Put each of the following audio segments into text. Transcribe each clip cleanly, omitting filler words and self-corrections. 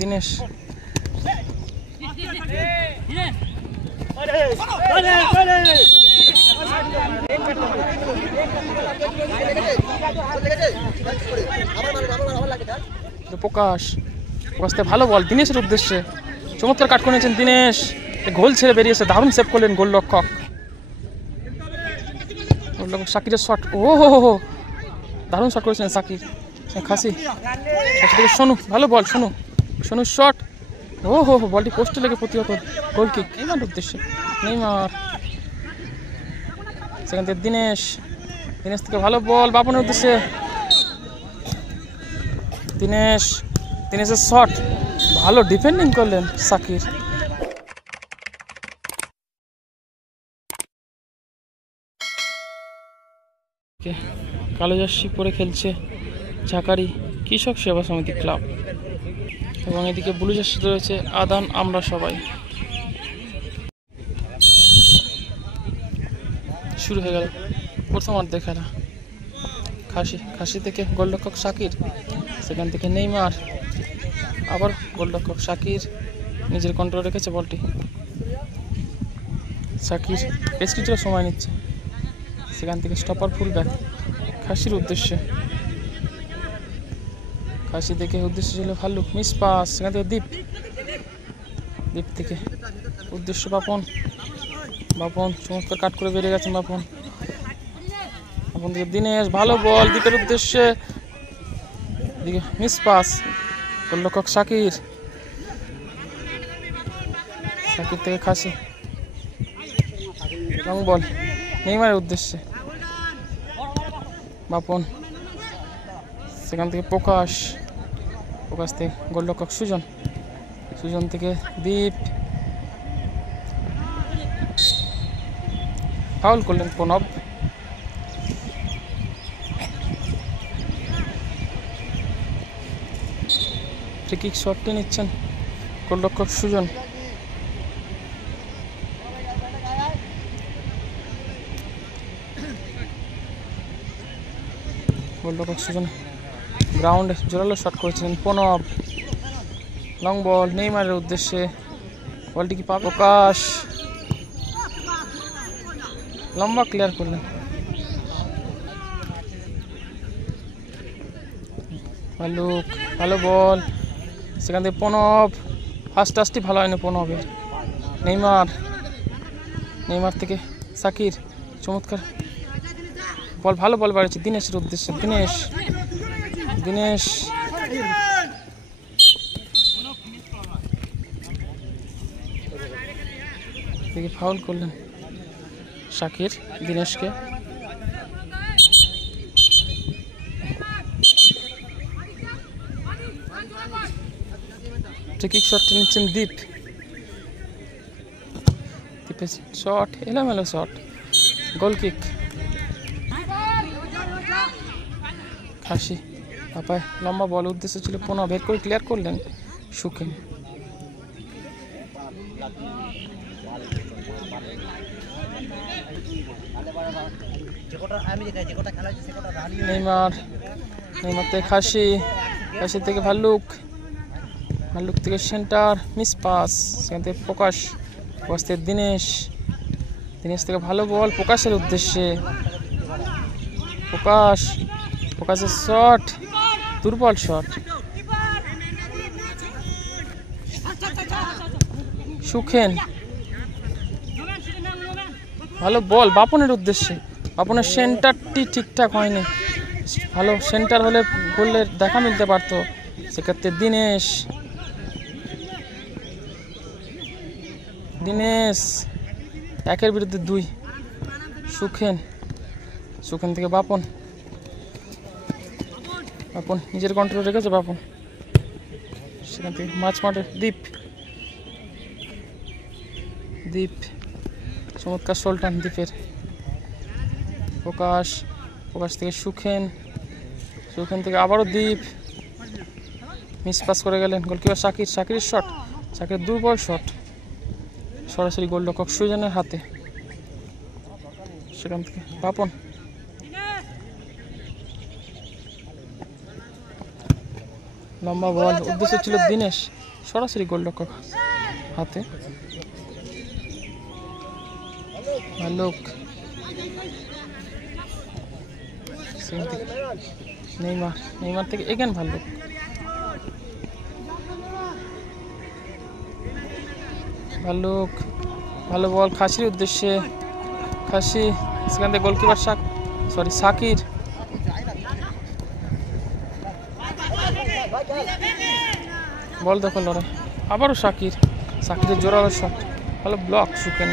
দিনেশ প্রকাশ প্রকাশতে ভালো বল দিনেশের উদ্দেশ্যে চমৎকার কাট করে নিয়েছেন দিনেশ গোল ছেড়ে বেরিয়েছে দারুণ সেভ করলেন গোলরক্ষক সাকিরের শট ও হো দারুণ শট করেছিলেন সাকির খাসি সোনু ভালো বল সোনু শট ও হো বলটি পোস্টে লেগে প্রতিহত গোল কিক নেইমার উদ্দেশ্যে নেইমার সেখান থেকে দিনেশ থেকে ভালো বল বাপনের উদ্দেশ্যে দিনেশের শট ভালো ডিফেন্ডিং করলেন সাকির কালো জার্সি পরে খেলছে ঝাঁকারি কৃষক সেবা সমিতি ক্লাব এবং এদিকে ব্লু জার্সি রয়েছে আদান আমরা সবাই শুরু হয়ে গেল প্রথমার্ধের খেলা খাসি থেকে গোলরক্ষক সাকির সেখান থেকে নেইমার আবার গোলরক্ষক সাকির নিজের কন্ট্রোল রেখেছে বলটি সাকির বেশ কিছুটা সময় নিচ্ছে সেখান থেকে স্টপার ফুল ব্যাক খাসির উদ্দেশ্যে খাসি থেকে উদ্দেশ্য ছিল ভাল্লুক মিস পাস সেখান থেকে দ্বীপ থেকে উদ্দেশ্য বাপন চমৎকার কাট করে বেরিয়ে গেছেন বাপন থেকে দিনেশ ভালো বল দ্বীপের উদ্দেশ্যে দিকে মিস পাস গোলরক্ষক সাকির থেকে খাসি লং বল নেইমারের উদ্দেশ্যে বাপন সেখান থেকে প্রকাশ থেকে গোলরক্ষক সুজন থেকে দ্বীপ ফাউল করলেন প্রণব ফ্রি কিক শটটি নিচ্ছেন গোলরক্ষক সুজন গোলরক্ষক সুজন গ্রাউন্ডে জোরালো শট করেছিলেন প্রণব লং বল নেইমারের উদ্দেশ্যে বলটি কি পাবে প্রকাশ লম্বা ক্লিয়ার করলেন ভালো বল সেখান থেকে প্রণব ফার্স্ট টাচটি ভালো হয়নি প্রণবের নেইমার থেকে সাকির চমৎকার বল ভালো বল বাড়িয়েছে দিনেশের উদ্দেশ্যে দিনেশ থেকে ফাউল করলেন সাকির দিনেশকে ফ্রি কিক শটটি নিচ্ছেন দ্বীপের শট এলোমেলো শট গোল কিক খাসি পাপায় লম্বা বল উদ্দেশ্য ছিল পুনঃ বের করে ক্লিয়ার করলেন সুখেন নেইমার থেকে খাসি থেকে ভাল্লুক থেকে সেন্টার মিস পাস সেখান থেকে প্রকাশ থেকে দিনেশ থেকে ভালো বল প্রকাশের উদ্দেশ্যে প্রকাশের শট দুর্বল শট সুখেন ভালো বল বাপনের উদ্দেশ্যে বাপনের সেন্টারটি ঠিকঠাক হয়নি ভালো সেন্টার হলে গোলের দেখা মিলতে পারতো সেক্ষেত্রে দিনেশ একের বিরুদ্ধে 2 সুখেন থেকে বাপন নিজের কন্ট্রোল রেখেছে বাপন সেখান থেকে মাঝ মাঠে দ্বীপ চমৎকার সোলটান দ্বীপের প্রকাশ থেকে সুখেন থেকে আবারও দ্বীপ মিস পাস করে গেলেন গোলকিপার সাকিরের শট সাকিরের দুর্বল শট সরাসরি গোলরক্ষক সুজনের হাতে সেখান থেকে বাপন লম্বা বল, উদ্দেশ্য ছিল দিনেশ, সরাসরি গোলরক্ষক হাতে। ভাল্লুক নেইমার থেকে এগেন ভাল্লুক। ভাল্লুক ভালো বল খাসির উদ্দেশ্যে, খাসি সেখান থেকে গোলকিপার সাকির। বল দখল লড়াই, আবারও সাকিরের জোরালো শট, ভালো ব্লক সুখেন।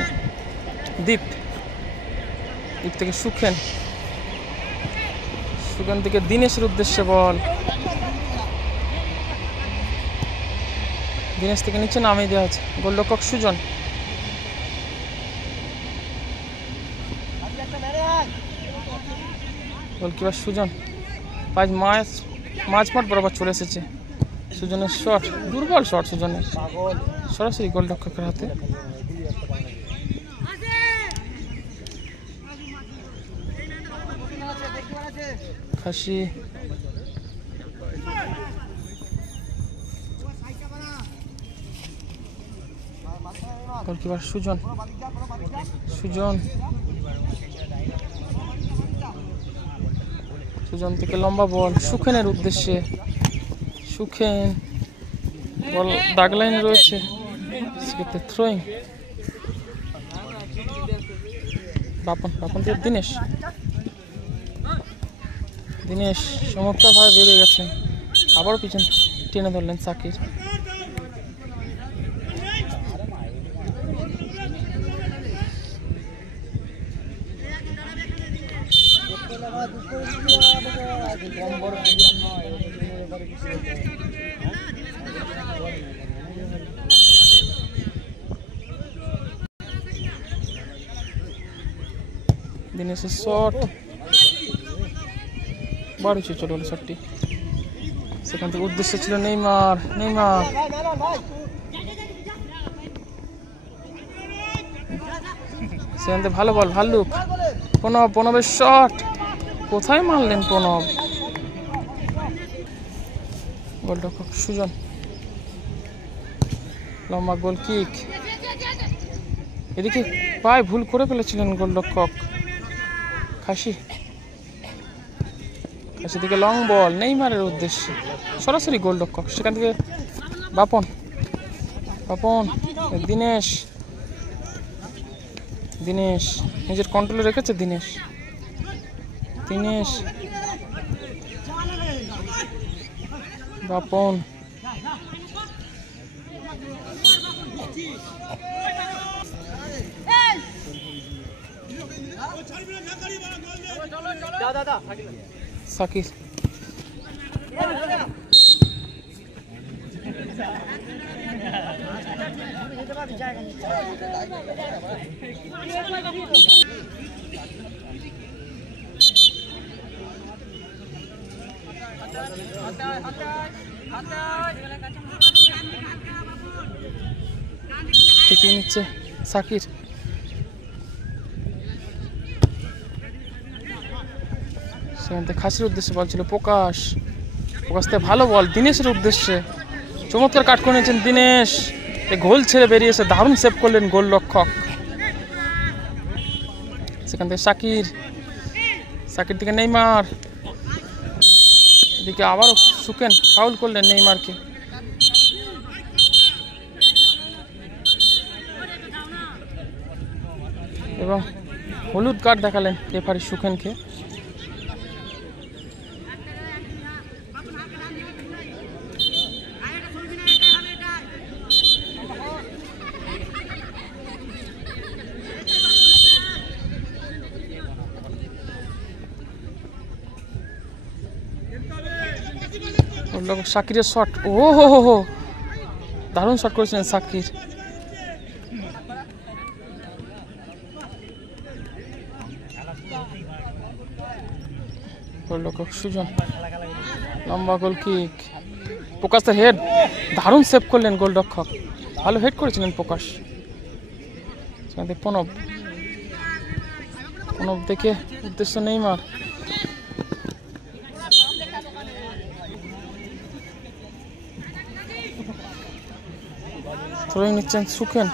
দীপ থেকে সুখেন থেকে দিনেশের উদ্দেশ্যে বল, দিনেশ থেকে নিচে নামিয়ে দেওয়া হচ্ছে, গোলরক্ষক সুজন। গোলকিপার সুজন মাঝমাঠ বরাবর চলে এসেছে। সুজনের শট, দুর্বল শট সুজনের, সরাসরি গোলরক্ষকের হাতে। খাসি গোলকিপার সুজন থেকে লম্বা বল সুখেনের উদ্দেশ্যে, সুখেন বল দাগ লাইন রয়েছে, সেক্ষেত্রে থ্রোয়িং। বাপন দিয়ে দিনেশ চমৎকারভাবে বেরিয়ে গেছেন, আবারও পিছন টেনে ধরলেন সাকির। দিনেশের শট বাড়িছে, চলে গেল শটটি। সেখান থেকে উদ্দেশ্য ছিল নেইমার। সেখান থেকে ভালো বল ভাল্লুক, প্রণবের শট, কোথায় মারলেন প্রণব। গোলরক্ষক সুজন, লম্বা গোল কিক, এদিকে পায়ে ভুল করে ফেলেছিলেন গোলরক্ষক খাসি থেকে লং বল নেইমারের উদ্দেশ্যে, সরাসরি গোলরক্ষক। সেখান থেকে বাপন দিনেশ নিজের কন্ট্রোলে রেখেছে। দিনেশ বাপন সাকির ঠিকই নিচ্ছে সাকির। সেখান থেকে খাসির উদ্দেশ্যে বল ছিল প্রকাশ থেকে ভালো বল দিনেশের উদ্দেশ্যে, চমৎকার কাট করে নিয়েছেন দিনেশ, গোল ছেড়ে বেরিয়েছে, দারুণ সেভ করলেন গোলরক্ষক। সেখান থেকে সাকির থেকে নেইমার, এদিকে আবারও সুখেন ফাউল করলেন নেইমারকে। এবং হলুদ কার্ড দেখালেন রেফারি সুখেনকে। সাকিরের শট, হো দারুণ শট করেছিলেন সাকির। গোলরক্ষক সুজন, লম্বা গোল কিক, প্রকাশের হেড, দারুণ সেভ করলেন গোলরক্ষক, ভালো হেড করেছিলেন প্রকাশ। সেখান থেকে প্রণব দেখে উদ্দেশ্য নেইমার, থ্রোয়িং নিচ্ছেন সুখেন।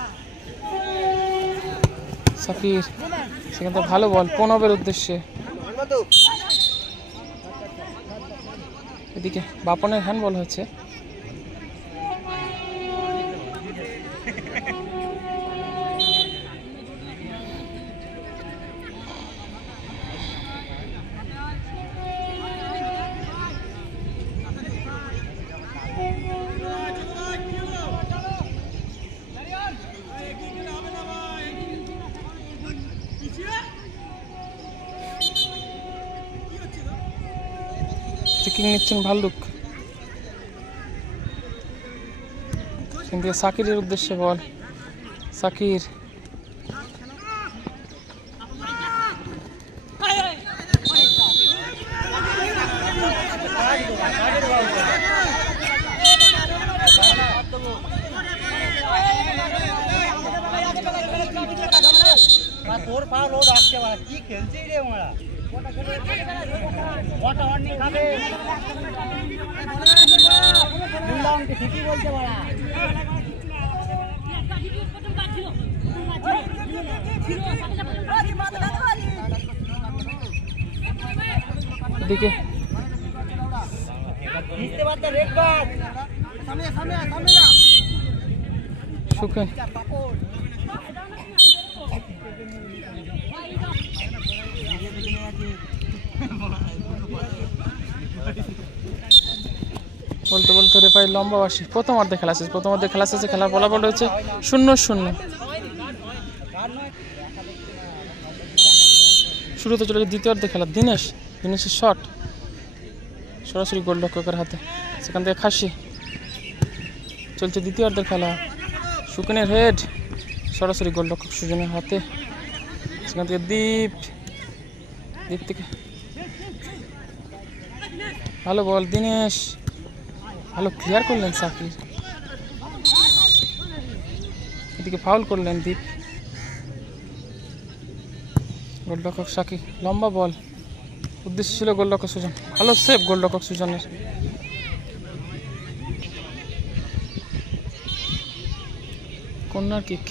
সাকির সেখান থেকে ভালো বল প্রণবের উদ্দেশ্যে। এদিকে বাপনের হ্যান্ডবল হয়েছে। নিচ্ছেন ভাল্লুক। কিন্তু সাকিরের উদ্দেশ্যে বল। সাকির তোর পা লোড আসছে কি খেলছিস রে মারা ঠিকই বলছে মারা। দিকে সুখেন বলতে বলতে রেফারি লম্বা বাসি। প্রথমার্ধে খেলা শেষ। প্রথমার্ধে খেলা শেষে খেলার ফলাফল রয়েছে 0-0। শুরুতে চলেছে দ্বিতীয়ার্ধে খেলা। দিনেশের শট সরাসরি গোলরক্ষকের হাতে। সেখান থেকে খাসি। চলছে দ্বিতীয়ার্ধের খেলা। সুখেনের হেড সরাসরি গোলরক্ষক সুজনের হাতে। সেখান থেকে দীপ থেকে ভালো বল দিনেশ। ভালো ক্লিয়ার করলেন সাকির। এদিকে ফাউল করলেন দীপ। গোলরক্ষক সাকির লম্বা বল। উদ্দেশ্য ছিল গোলরক্ষক সুজন। ভালো সেভ গোলরক্ষক সুজনের। Corner kick.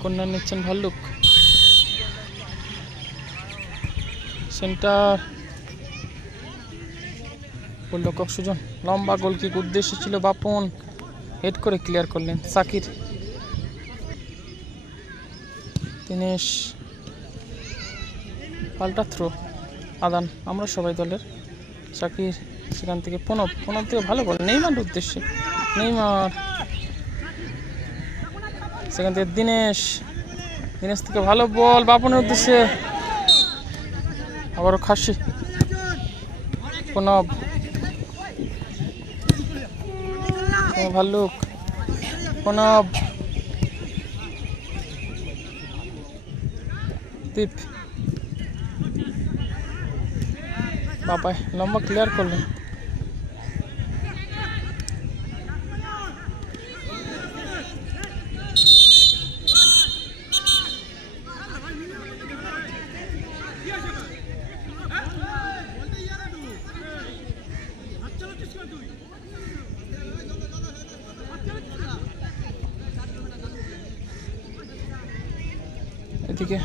কর্নার নিচ্ছেন ভাল্লুক। সেন্টার গোলরক্ষক সুজন। লম্বা গোল কিক। উদ্দেশ্য ছিল বাপন। হেড করে ক্লিয়ার করলেন সাকির। দিনেশ পাল্টা থ্রো আদান আমরা সবাই দলের। সাকির সেখান থেকে প্রণব থেকে ভালো বল নেইমার উদ্দেশ্যে। নেইমার সেখান থেকে দিনেশ থেকে ভালো বল বাপনের উদ্দেশ্যে। আবারও খাসি। প্রণব ভাল্লুক। প্রণব দীপ বাবাই লম্বা ক্লিয়ার করলেন। এদিকে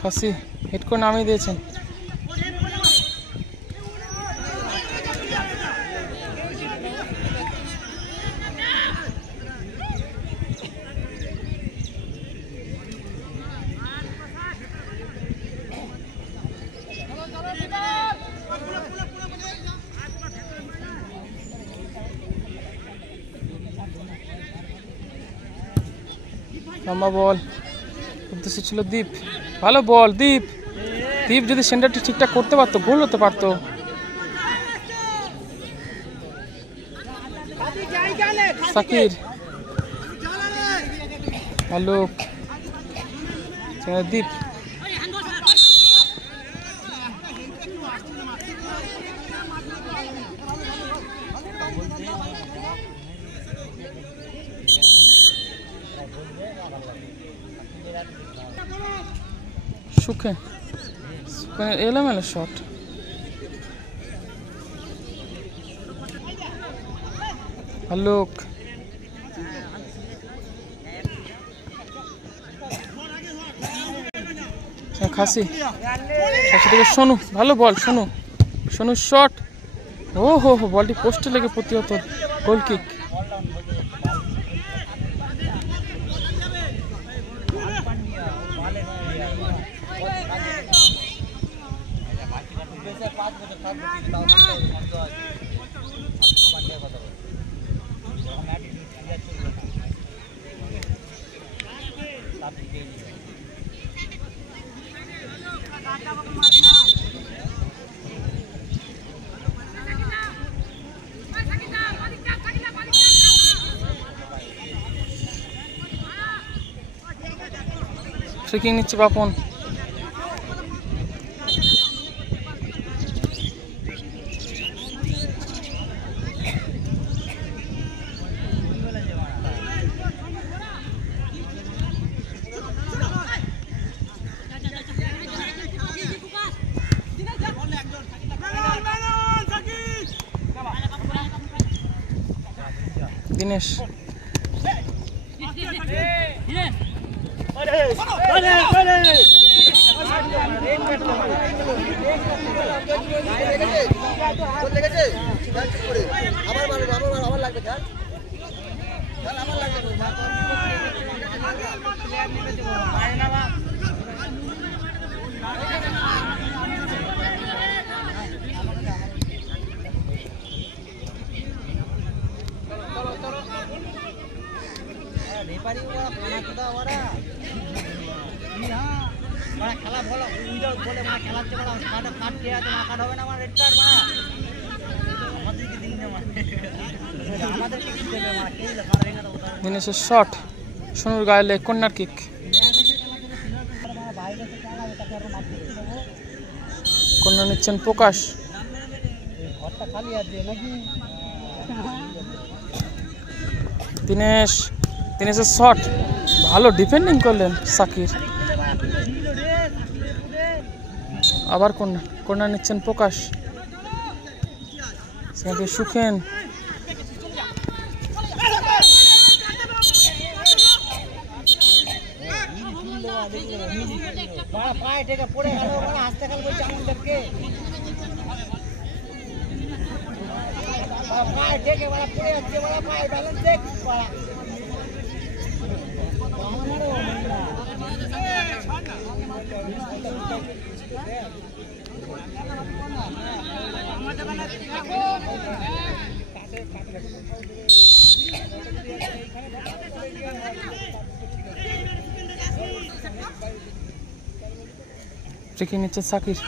খাসি হিট করে নামিয়ে দিয়েছেন। লম্বা বল। উদ্দেশ্য ছিল দীপ। ভালো বল দীপ যদি সেন্টারটি ঠিকঠাক করতে পারতো গোল হতে পারতো। সাকির আলোক দীপ সুখে এলোমেলো শট আলোক খাসি থেকে সোনু ভালো বল সোনু শট ও হো বলটি পোস্টে লেগে প্রতিহত গোল কিক ট্রেকিং নিচ্ছে বাপন দিনেশ খেলা বলো বলে মানে খেলাচ্ছে বলো কাট কে আছে না কাট হবে না আমার রেড কার্ড মানে আমাদেরকে দিন না আমাদেরকে কি দেবে মানে কে লেখা রে না দিনেশের শট সোনুর গায়ে লেগ কর্নার কিক কর্নার নিচ্ছেন প্রকাশ ঘরটা খালি আছে নাকি দিনেশের শট ভালো ডিফেন্ডিং করলেন সাকির আবার কর্নার নিচ্ছেন প্রকাশ সুখেন পায়ে ঠেকে পড়ে গেল হাসতে গেল বলছে আমাদেরকে পায়ে ঠেকে পড়ে যাচ্ছে পায়ে ব্যালেন্স দেখ ট্রেকিং নিচ্ছে সাকির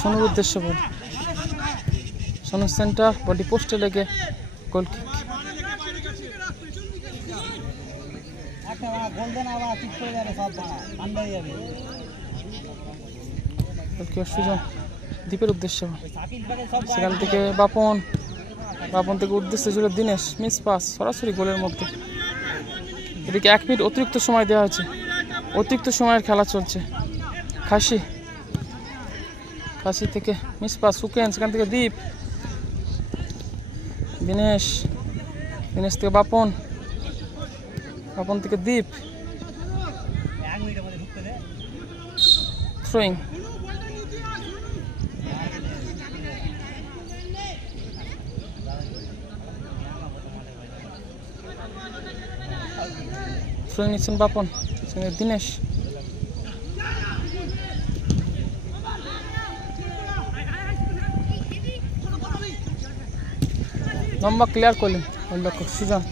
সোনুর উদ্দেশ্যে বল সোনু সেন্টার বডি পোস্টে লেগে গোল কিক সুজন দ্বীপের উদ্দেশ্যে সেখান থেকে বাপন থেকে উদ্দেশ্য ছিল দিনেশ মিস পাস সরাসরি গোলের মধ্যে এদিকে 1 মিনিট অতিরিক্ত সময় দেওয়া হয়েছে অতিরিক্ত সময়ের খেলা চলছে খাসি থেকে মিস পাস সুকেন সেখান থেকে দীপ দিনেশ থেকে বাপন থেকে দীপ থ্রোয়িং নিচ্ছেন বাপন দিনেশ লম্বা ক্লিয়ার করলেন সুজন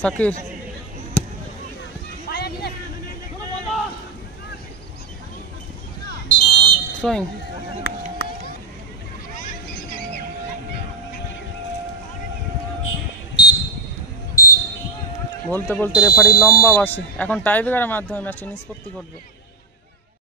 সাকির থ্রোয়িং বলতে বলতে রেফারি লম্বা বাসে। এখন টাইব্রেকারের মাধ্যমে ম্যাচটি নিষ্পত্তি ঘটবে।